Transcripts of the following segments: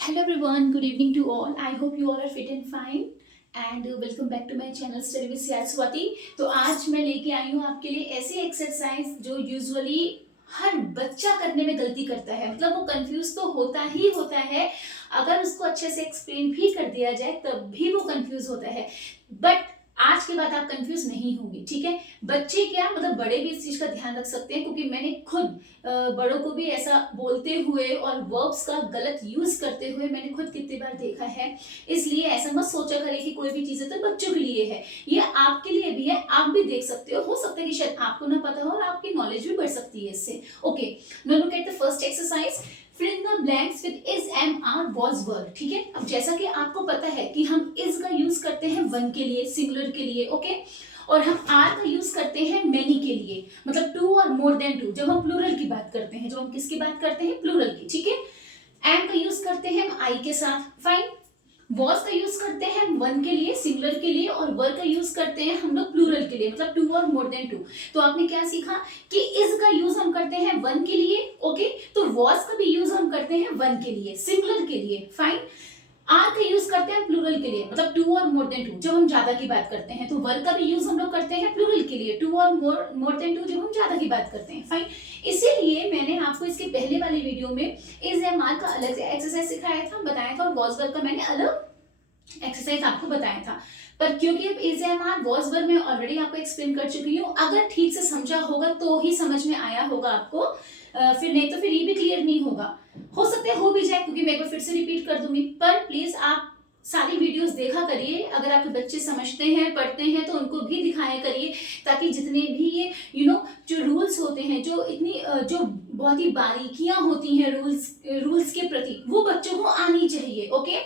Hello everyone, good evening to all. I hope you all are fit and fine and welcome back to my channel Study with Swati. तो आज मैं लेके आई हूँ आपके लिए ऐसे एक्सरसाइज जो यूजुअली हर बच्चा करने में गलती करता है। मतलब वो कंफ्यूज तो होता है। अगर उसको अच्छे से एक्सप्लेन भी कर दिया जाए तब भी वो कंफ्यूज होता है। बट आज के बाद आप कंफ्यूज नहीं होंगे, ठीक है। बच्चे क्या मतलब बड़े भी इस चीज का ध्यान रख सकते हैं, क्योंकि मैंने खुद बड़ों को भी ऐसा बोलते हुए और वर्ब्स का गलत यूज करते हुए मैंने खुद कितनी बार देखा है। इसलिए ऐसा मत सोचा करें कि कोई भी चीज है तो बच्चों के लिए है, ये आपके लिए भी है। आप भी देख सकते हो सकता है कि शायद आपको ना पता हो और आपकी नॉलेज भी बढ़ सकती है इससे। Okay, now look at the first exercise, fill in the blanks with is am are was were। ठीक है, अब जैसा कि आपको पता है कि हम is का यूज करते हैं वन के लिए, सिंगुलर के लिए, ओके। और हम आर का यूज करते हैं मैनी के लिए, मतलब टू और मोर देन टू, जब हम प्लूरल की बात करते हैं। जब हम किसकी बात करते हैं? प्लूरल की, ठीक है। एम का यूज करते हैं हम आई के साथ, फाइन। वॉज का यूज करते हैं वन के लिए, सिंगुलर के लिए, और वर का यूज करते हैं हम लोग प्लूरल के लिए, मतलब टू और मोर देन टू। तो आपने क्या सीखा कि इज का यूज हम करते हैं वन के लिए, ओके। तो वॉज का भी यूज हम करते हैं वन के लिए, सिंगुलर के लिए, फाइन। आर का यूज करते हैं प्लूरल के लिए, मतलब टू और मोर देन टू, जब हम ज्यादा की बात करते हैं। तो वर का भी यूज हम लोग करते हैं प्लूरल के लिए, टू और मोर देन टू, जब हम ज्यादा की बात करते हैं, फाइन। इसीलिए मैंने आपको इसके पहले वाली वीडियो में इज एम आर का अलग से एक्सरसाइज सिखाया था, बताया था, और वॉज वर का मैंने अलग एक्सरसाइज आपको बताया था। पर क्योंकि अब is am are was were में ऑलरेडी आपको एक्सप्लेन कर चुकी हूँ, अगर ठीक से समझा होगा तो ही समझ में आया होगा आपको, फिर नहीं तो फिर ये भी क्लियर नहीं होगा। हो सकता है हो भी जाए, क्योंकि मैं एक बार फिर से रिपीट कर दूंगी। पर प्लीज आप सारी वीडियोस देखा करिए। अगर आपके बच्चे समझते हैं, पढ़ते हैं, तो उनको भी दिखाया करिए, ताकि जितने भी ये जो रूल्स होते हैं, जो इतनी जो बहुत ही बारीकियां होती हैं रूल्स के प्रति, वो बच्चों को आनी चाहिए, ओके।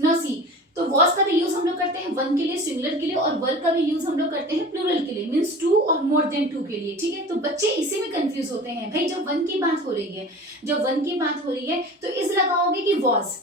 नाउ सी, तो वॉज का भी यूज हम लोग करते हैं वन के लिए, सिंगुलर के लिए, और वर्क का भी यूज हम लोग करते हैं प्लूरल के लिए, मींस टू और मोर देन टू के लिए, ठीक है। तो बच्चे इसी में कंफ्यूज होते हैं भाई। जब वन की बात हो रही है, तो इस लगाओगे कि वॉज,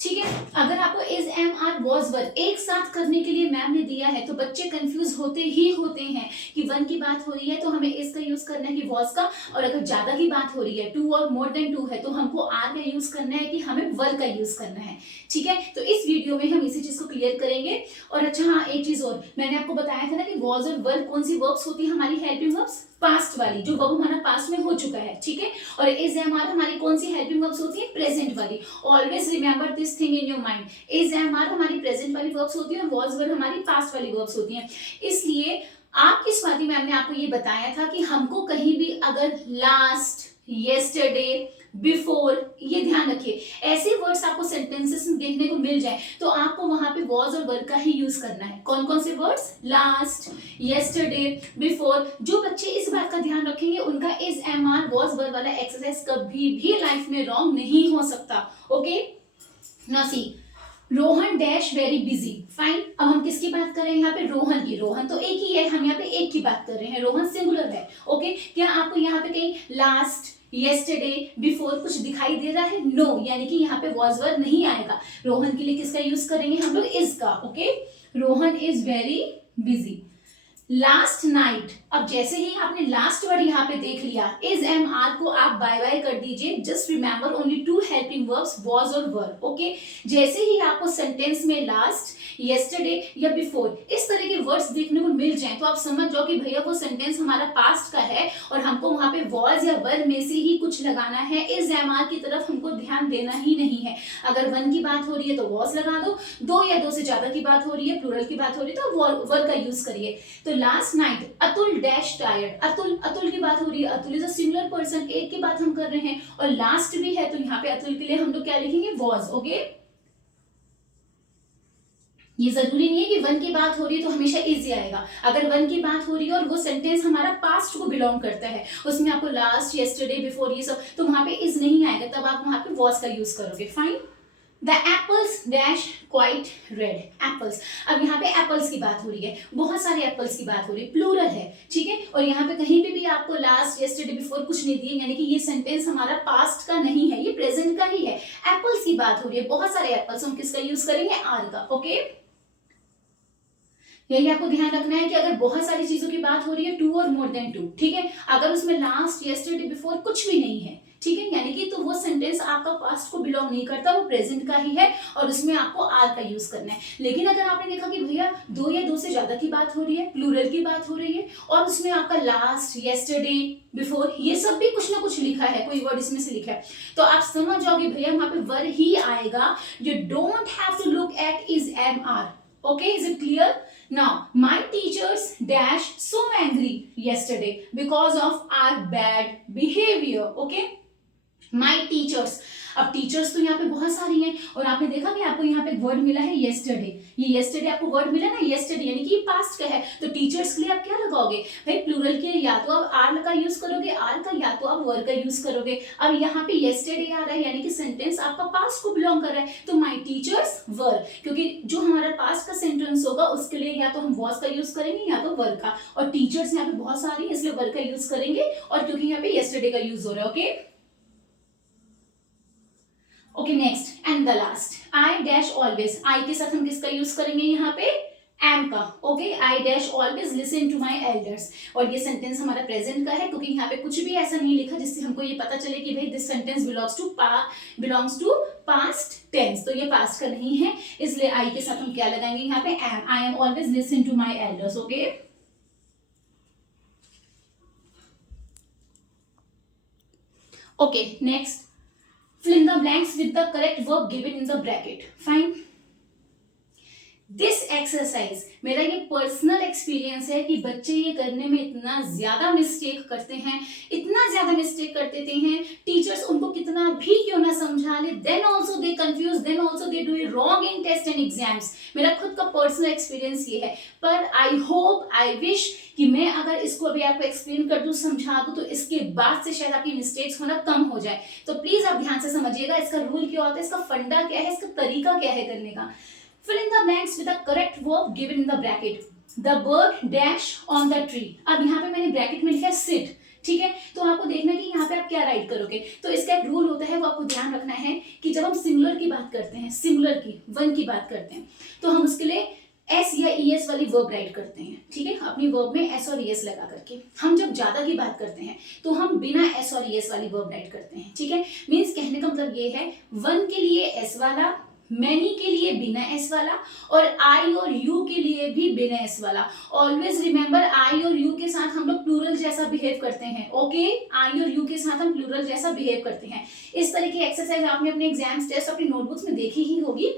ठीक है। अगर आपको is am are was were एक साथ करने के लिए मैम ने दिया है, तो बच्चे कंफ्यूज होते ही होते हैं कि वन की बात हो रही है तो हमें इस का यूज करना है कि वॉज का, और अगर ज्यादा की बात हो रही है, टू और मोर देन टू है, तो हमको आर का यूज करना है कि हमें वर का यूज करना है, ठीक है। तो इस वीडियो में हम इसी चीज को क्लियर करेंगे। और अच्छा हाँ, एक चीज और, मैंने आपको बताया था ना कि वॉज और वर कौन सी वर्ब्स होती है हमारी हेल्पिंग वर्ब्स, पास्ट वाली, जो वर्ब हमारा पास्ट में हो चुका है, ठीक है। और इज एम आर हमारी कौन सी हेल्पिंग वर्ब्स होती है? प्रेजेंट वाली। Always remember this thing in your mind, is am are हमारी प्रेजेंट वाली वर्ब्स होती है और वॉज वर हमारी पास्ट वाली वर्ब्स होती हैं। इसलिए आपकी स्वाति मैम ने आपको ये बताया था कि हमको कहीं भी अगर लास्ट, येस्टरडे, बिफोर, ये ध्यान रखिए, ऐसे वर्ड्स आपको सेंटेंसेस में देखने को मिल जाए, तो आपको वहां पे वॉज और वर का ही यूज करना है। कौन कौन से वर्ड्स? Last, yesterday, before. जो बच्चे इस बात का ध्यान रखेंगे, उनका is am are was were वाला एक्सरसाइज कभी भी लाइफ में रॉन्ग नहीं हो सकता, okay. Now see, Rohan dash very busy, fine. अब हम किसकी बात कर रहे हैं यहाँ पे? रोहन की। रोहन तो एक ही है, हम यहाँ पे एक की बात कर रहे हैं, रोहन सिंगुलर है, ओके। क्या आपको यहाँ पे कहीं लास्ट, येस्टरडे, बिफोर कुछ दिखाई दे रहा है? नो, यानी कि यहाँ पे वॉज वर नहीं आएगा। रोहन के लिए किसका यूज करेंगे हम लोग? इज का, okay. Rohan is very busy. Last night, अब जैसे ही आपने लास्ट वर्ड यहाँ पे देख लिया, इज एम आर को आप बाय बाय कर दीजिए। Just remember only two helping verbs, was और वर, ओके। जैसे ही आपको सेंटेंस में लास्ट, येस्टरडे या बिफोर इस तरह के वर्ड्स देखने को मिल जाएं, तो आप समझ जाओ कि भैया वो सेंटेंस हमारा पास्ट का है और हमको वहां पे वॉज या वर में से ही कुछ लगाना है। इज एम आर की तरफ हमको ध्यान देना ही नहीं है। अगर वन की बात हो रही है तो वॉज लगा दो या दो से ज्यादा की बात हो रही है, प्लूरल की बात हो रही है, तो वर का यूज करिए। तो last night Atul dash tired, Atul की बात हो रही है, Atul is a singular person, एक की बात हम कर रहे हैं, और लास्ट भी है, तो यहाँ पे अतुल के लिए हम लोग क्या लिखेंगे? Was, okay. ये जरूरी नहीं है कि वन की बात हो रही है तो हमेशा इज ही आएगा। अगर वन की बात हो रही है और वो सेंटेंस हमारा पास्ट को बिलोंग करता है, उसमें आपको लास्ट, येस्टरडे, बिफोर ये सब, तो वहां पे इज नहीं आएगा, तब आप वहां पे वॉज का यूज करोगे, fine. The apples dash quite red, apples. अब यहाँ पे एप्पल्स की बात हो रही है, बहुत सारे एप्पल्स की बात हो रही है, प्लूरल है, ठीक है। और यहाँ पे कहीं पे भी आपको लास्ट, येस्टरडे, बिफोर कुछ नहीं दिए, यानी कि ये सेंटेंस हमारा पास्ट का नहीं है, ये प्रेजेंट का ही है। एप्पल्स की बात हो रही है, बहुत सारे एप्पल्स, हम किसका यूज करेंगे? आर का, ओके। यही आपको ध्यान रखना है कि अगर बहुत सारी चीजों की बात हो रही है, टू और मोर देन टू, ठीक है। अगर उसमें लास्ट, येस्टरडे, बिफोर कुछ भी नहीं है, ठीक है, यानी कि तो वो सेंटेंस आपका पास्ट को बिलोंग नहीं करता, वो प्रेजेंट का ही है और उसमें आपको आर का यूज करना है। लेकिन अगर आपने देखा कि भैया दो या दो से ज्यादा की बात हो रही है, प्लूरल की बात हो रही है और उसमें आपका लास्ट, येस्टरडे, बिफोर, ये सब भी कुछ ना कुछ लिखा है, कोई वर्ड इसमें से लिखा है, तो आप समझ जाओगे भैया वहां पे वर ही आएगा। You don't have to look at is am are. Okay, is it clear? Now, my teachers dash so angry yesterday because of our bad behavior. Okay? My teachers, अब टीचर्स तो यहाँ पे बहुत सारी हैं और आपने देखा कि आपको यहाँ पे वर्ड मिला है येस्टरडे। ये येस्टरडे आपको वर्ड मिला ना, येस्टरडे यानी कि पास्ट का है, तो टीचर्स के लिए आप क्या लगाओगे भाई, प्लूरल के या तो आप आर का यूज करोगे, आर का, या तो आप वर का यूज करोगे। अब यहाँ पे येस्टरडे आ रहा है यानी कि सेंटेंस आपका पास्ट को बिलोंग कर रहा है, तो माई टीचर्स वर, क्योंकि जो हमारा पास्ट का सेंटेंस होगा उसके लिए या तो हम वॉज का यूज करेंगे या तो वर का, और टीचर्स यहाँ पे बहुत सारी है इसलिए वर का यूज करेंगे, और क्योंकि यहाँ पे येस्टरडे का यूज हो रहा है। Okay okay, next and the last, I dash always, I के साथ हम किसका यूज करेंगे यहाँ पे, एम का। Okay, I dash always listen to my elders, और ये सेंटेंस हमारा प्रेजेंट का है क्योंकि यहाँ पे कुछ भी ऐसा नहीं लिखा जिससे हमको ये पता चले कि भाई this sentence belongs to past tense, तो ये पास्ट का नहीं है, इसलिए आई के साथ हम क्या लगाएंगे यहाँ पे, am, I am always listen to my elders. Okay okay, next, fill in the blanks with the correct verb given in the bracket. Fine. This exercise मेरा ये पर्सनल एक्सपीरियंस है कि बच्चे ये करने में इतना ज्यादा मिस्टेक करते हैं, इतना ज्यादा मिस्टेक कर देते हैं, टीचर्स उनको कितना भी क्यों ना समझा ले, then also they confuse, then also they do it wrong in test and exams. मेरा खुद का पर्सनल एक्सपीरियंस ये है, पर आई होप, आई विश कि मैं अगर इसको अभी आपको एक्सप्लेन कर दूं, समझा दूं, तो इसके बाद से शायद आपकी मिस्टेक्स होना कम हो जाए। तो प्लीज आप ध्यान से समझिएगा, इसका रूल क्या होता है, इसका फंडा क्या है, इसका तरीका क्या है करने का। Fill in the blanks with the correct verb given in the bracket. The bird dash on the tree. अब यहाँ पे मैंने ब्रैकेट में लिखा है sit, ठीक है, तो आपको देखना है कि यहाँ पे आप क्या राइट करोगे। तो इसका एक रूल होता है, वो आपको ध्यान रखना है कि जब हम सिंगुलर की बात करते हैं, सिंगुलर की, वन की बात करते हैं, तो हम उसके लिए एस या ई एस वाली वर्ब राइट करते हैं, ठीक है, अपनी वर्ब में एस और ई एस लगा करके। हम जब ज्यादा की बात करते हैं तो हम बिना एस और ई एस वाली वर्ब राइट करते हैं, ठीक है। मीन्स कहने का मतलब ये है, वन के लिए एस वाला, मैनी के लिए बिना एस वाला, और आई और यू के लिए भी बिना एस वाला। ऑलवेज रिमेंबर, आई और यू के साथ हम लोग प्लूरल जैसा बिहेव करते हैं। ओके, आई और यू के साथ हम प्लूरल जैसा बिहेव करते हैं। इस तरह की एक्सरसाइज आपने अपने एग्जाम्स टेस्ट अपनी नोटबुक्स में देखी ही होगी,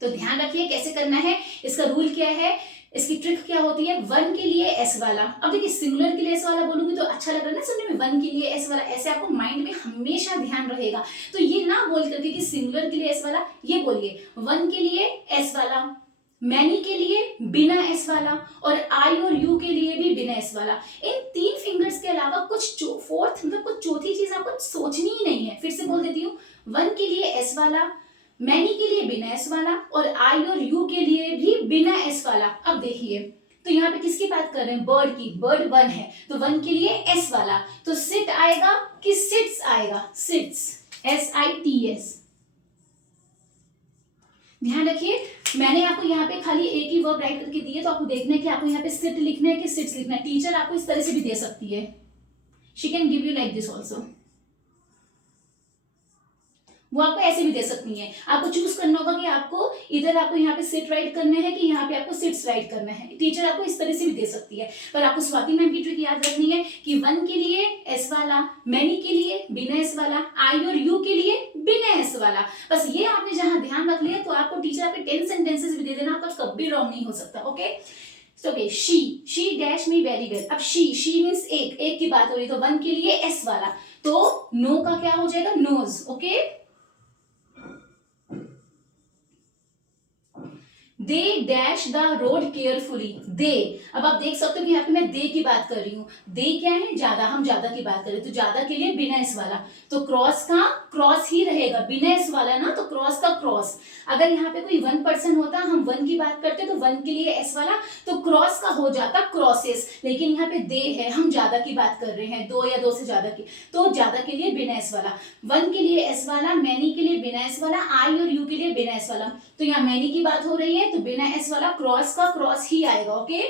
तो ध्यान रखिए कैसे करना है, इसका रूल क्या है, इसकी ट्रिक क्या होती है। वन के लिए एस वाला, अब देखिए सिंगुलर के लिए एस वाला बोलूंगी तो अच्छा लग रहा है ना सुनने में, वन के लिए एस वाला, ऐसे आपको माइंड में हमेशा ध्यान रहेगा। तो ये ना बोल करके कि सिंगुलर के लिए एस वाला, ये बोलिए वन के लिए एस वाला, मैनी के लिए बिना एस वाला, और आई और यू के लिए भी बिना एस वाला। इन तीन फिंगर्स के अलावा कुछ फोर्थ मतलब कुछ चौथी चीज आपको सोचनी ही नहीं है। फिर से बोल देती हूँ, वन के लिए एस वाला, मैनी के लिए बिना एस वाला, और आई और यू के लिए भी बिना एस वाला। अब देखिए, तो यहाँ पे किसकी बात कर रहे हैं, बर्ड की, बर्ड वन है, तो वन के लिए एस वाला, तो सिट आएगा कि सिट्स आएगा, sits, S I T S. ध्यान रखिए, मैंने आपको यहाँ पे खाली एक ही वर्ब राइट करके दी है, तो आपको देखना है कि आपको यहाँ पे सिट लिखना है कि सिट्स लिखना है। टीचर आपको इस तरह से भी दे सकती है, she can give you like this also, वो आपको ऐसे भी दे सकती है। आपको चूज करना होगा कि आपको इधर आपको यहाँ पे सिट राइट करना है कि यहाँ पे आपको सिट्स राइट करना है। टीचर आपको इस तरह से भी दे सकती है, पर आपको स्वाति मैम की ट्रिक याद रखनी है कि वन के लिए एस वाला, मैनी के लिए बिना एस वाला, आई और यू के लिए बिना एस वाला। बस ये आपने जहां ध्यान रख लिया तो आपको टीचर आपके 10 सेंटेंसेस भी दे देना, आपका कभी रॉन्ग नहीं हो सकता। Okay, okay, she dash me very well. अब शी मीन्स एक की बात हो रही, तो वन के लिए एस वाला, तो नो का क्या हो जाएगा, knows. Okay, they dash the road carefully, they. अब आप देख सकते हो कि यहाँ पे मैं दे की बात कर रही हूँ, दे क्या है, ज्यादा, हम ज्यादा की बात कर रहे हैं, तो ज्यादा के लिए बिना एस वाला, तो क्रॉस का क्रॉस ही रहेगा, बिना एस वाला ना, तो क्रॉस का क्रॉस। अगर यहाँ पे कोई वन पर्सन होता, हम वन की बात करते तो वन के लिए एस वाला, तो क्रॉस का हो जाता क्रॉसेस, लेकिन यहाँ पे दे है, हम ज्यादा की बात कर रहे हैं, दो या दो से ज्यादा की, तो ज्यादा के लिए बिना एस वाला, वन के लिए एस वाला, मैनी के लिए बिना एस वाला, आई और यू के लिए बिना एस वाला। तो यहाँ मैनी की बात हो रही है तो बिना एस वाला, क्रॉस का क्रॉस ही आएगा। Okay,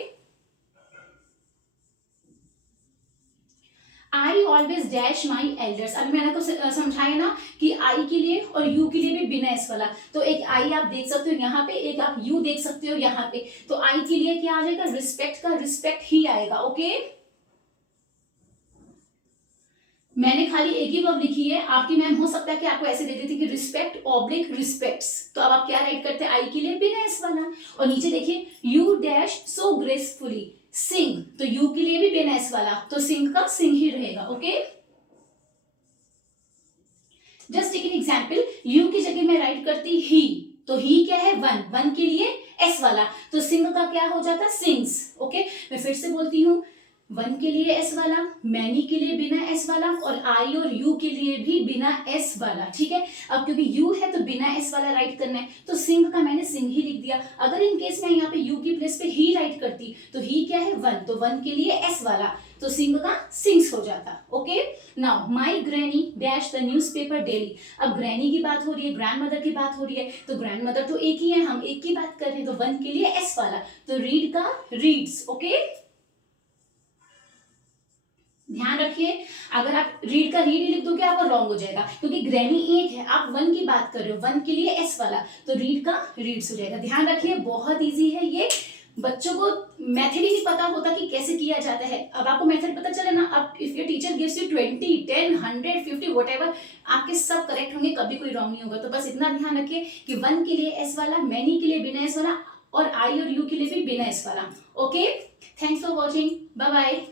I always dash my elders. अभी मैंने आपको समझाया ना कि आई के लिए और यू के लिए भी बिना एस वाला, तो एक आई आप देख सकते हो यहाँ पे, एक आप यू देख सकते हो यहाँ पे। तो आई के लिए क्या आ जाएगा, रिस्पेक्ट का रिस्पेक्ट ही आएगा। ओके, मैंने खाली एक ही वर्ब लिखी है, आपकी मैम हो सकता है कि आपको ऐसे दे देती कि रिस्पेक्ट ऑब्लिक रिस्पेक्ट्स, तो अब आप क्या राइट करते हैं, आई के लिए बिना एस वाला। और नीचे देखिए, यू डैश सो ग्रेसफुली सिंग, तो यू के लिए भी बिना एस वाला, तो सिंग का सिंग ही रहेगा। Okay, just take an example, you की जगह मैं राइट करती ही, तो ही क्या है, वन, वन के लिए एस वाला, तो सिंग का क्या हो जाता, सिंग्स। ओके, मैं फिर से बोलती हूँ, वन के लिए एस वाला, मैनी के लिए बिना एस वाला, और आई और यू के लिए भी बिना एस वाला। ठीक है, अब क्योंकि यू है तो बिना एस वाला राइट करना है, तो सिंग का मैंने सिंग ही लिख दिया। अगर इन केस में यहाँ पे यू की प्लेस पे ही राइट करती, तो ही क्या है, वन, तो वन के लिए एस वाला, तो सिंग का सिंग्स हो जाता। Okay, now my granny dash the news paper daily. अब ग्रैनी की बात हो रही है, ग्रैंड मदर की बात हो रही है, तो ग्रैंड मदर तो एक ही है, हम एक की बात कर रहे हैं, तो वन के लिए एस वाला, तो रीड का रीड्स। ओके, ध्यान रखिए, अगर आप रीड का रीड ही लिख दोगे आपका रॉन्ग हो जाएगा, क्योंकि ग्रैनी एक है, आप वन की बात कर रहे हो, वन के लिए एस वाला, तो रीड का रीड्स हो जाएगा। ध्यान रखिए, बहुत इजी है ये, बच्चों को मेथड ही नहीं पता होता कि कैसे किया जाता है। अब आपको मेथड पता चले ना, अब if your teacher gives you 20, 10, 100, 50 whatever, आपके सब करेक्ट होंगे, कभी कोई रॉन्ग नहीं होगा। तो बस इतना ध्यान रखिए कि वन के लिए एस वाला, मैनी के लिए बिना एस वाला, और आई और यू के लिए भी बिना एस वाला। Okay, thanks for watching, bye bye.